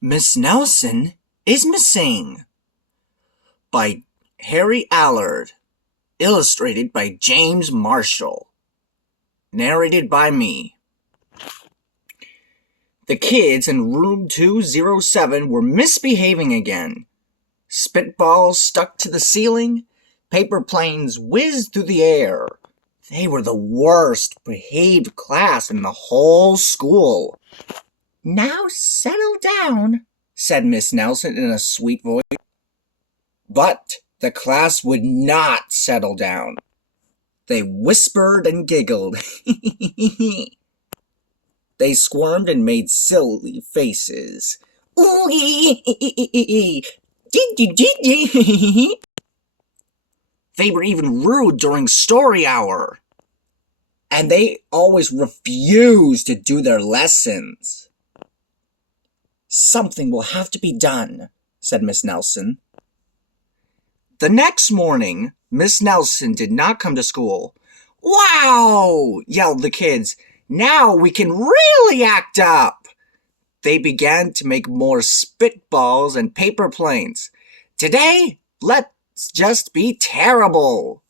Miss Nelson is Missing by Harry Allard, illustrated by James Marshall, narrated by me. The kids in room 207 were misbehaving again. Spitballs stuck to the ceiling, paper planes whizzed through the air. They were the worst behaved class in the whole school. "Now settle down," said Miss Nelson in a sweet voice. But the class would not settle down. They whispered and giggled. They squirmed and made silly faces. They were even rude during story hour. And they always refused to do their lessons. "Something will have to be done," said Miss Nelson. The next morning, Miss Nelson did not come to school. "Wow!" yelled the kids. "Now we can really act up!" They began to make more spitballs and paper planes. "Today, let's just be terrible,"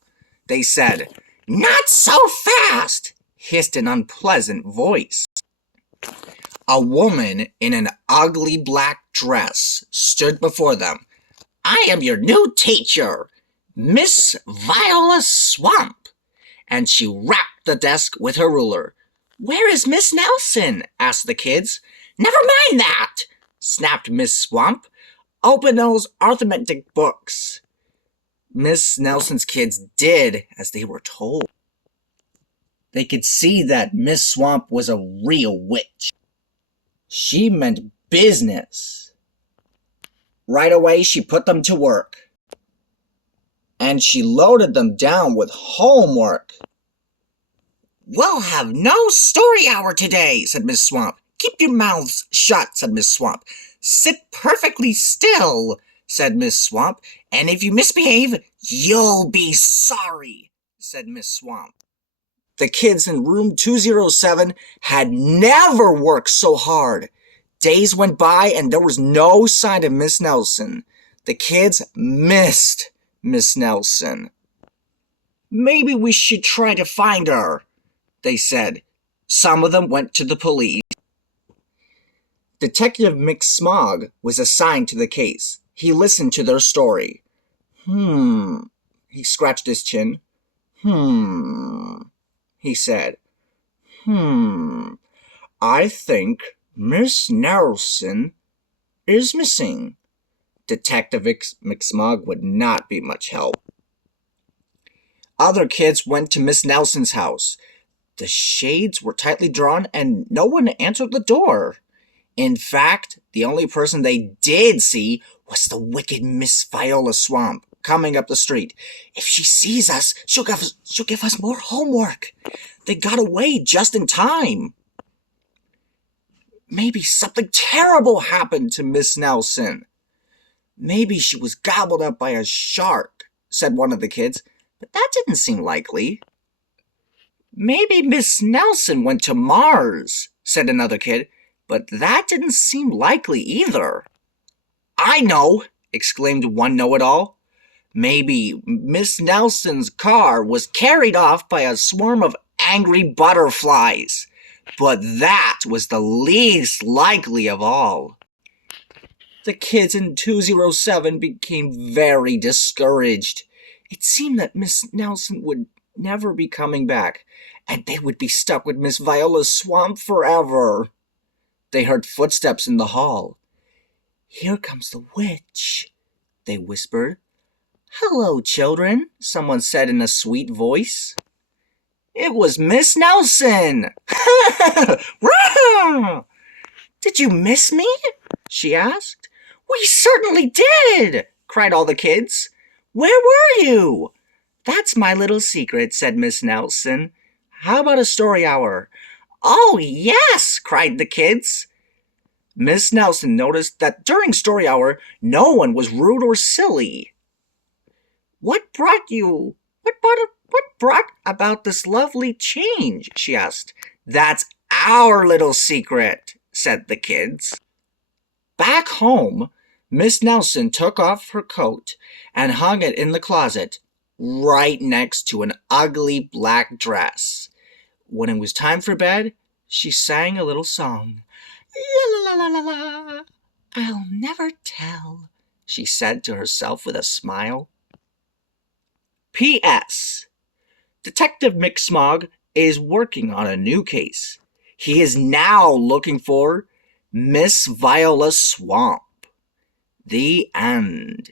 they said. "Not so fast," hissed an unpleasant voice. A woman in an ugly black dress stood before them. "I am your new teacher, Miss Viola Swamp," and she rapped the desk with her ruler. "Where is Miss Nelson?" asked the kids. "Never mind that," snapped Miss Swamp. "Open those arithmetic books." Miss Nelson's kids did as they were told. They could see that Miss Swamp was a real witch. She meant business. Right away, she put them to work. And she loaded them down with homework. "We'll have no story hour today," said Miss Swamp. "Keep your mouths shut," said Miss Swamp. "Sit perfectly still," said Miss Swamp. "And if you misbehave, you'll be sorry," said Miss Swamp. The kids in room 207 had never worked so hard. Days went by and there was no sign of Miss Nelson. The kids missed Miss Nelson. "Maybe we should try to find her," they said. Some of them went to the police. Detective McSmog was assigned to the case. He listened to their story. He scratched his chin. He said. "I think Miss Nelson is missing." Detective McSmog would not be much help. Other kids went to Miss Nelson's house. The shades were tightly drawn and no one answered the door. In fact, the only person they did see was the wicked Miss Viola Swamp coming up the street. "If she sees us, she'll give us more homework." They got away just in time. Maybe something terrible happened to Miss Nelson. "Maybe she was gobbled up by a shark," said one of the kids, but that didn't seem likely. "Maybe Miss Nelson went to Mars," said another kid, but that didn't seem likely either. "I know," exclaimed one know-it-all. "Maybe Miss Nelson's car was carried off by a swarm of angry butterflies." But that was the least likely of all. The kids in 207 became very discouraged. It seemed that Miss Nelson would never be coming back, and they would be stuck with Miss Viola's Swamp forever. They heard footsteps in the hall. "Here comes the witch," they whispered. "Hello, children," someone said in a sweet voice. It was Miss Nelson! "Did you miss me?" she asked. "We certainly did!" cried all the kids. "Where were you?" "That's my little secret," said Miss Nelson. "How about a story hour?" "Oh, yes!" cried the kids. Miss Nelson noticed that during story hour, no one was rude or silly. What brought about this lovely change?" she asked. "That's our little secret," said the kids. Back home, Miss Nelson took off her coat and hung it in the closet right next to an ugly black dress. When it was time for bed, she sang a little song. La la la la la la. I'll never tell, she said to herself with a smile. P.S. Detective McSmog is working on a new case. He is now looking for Miss Viola Swamp. The end.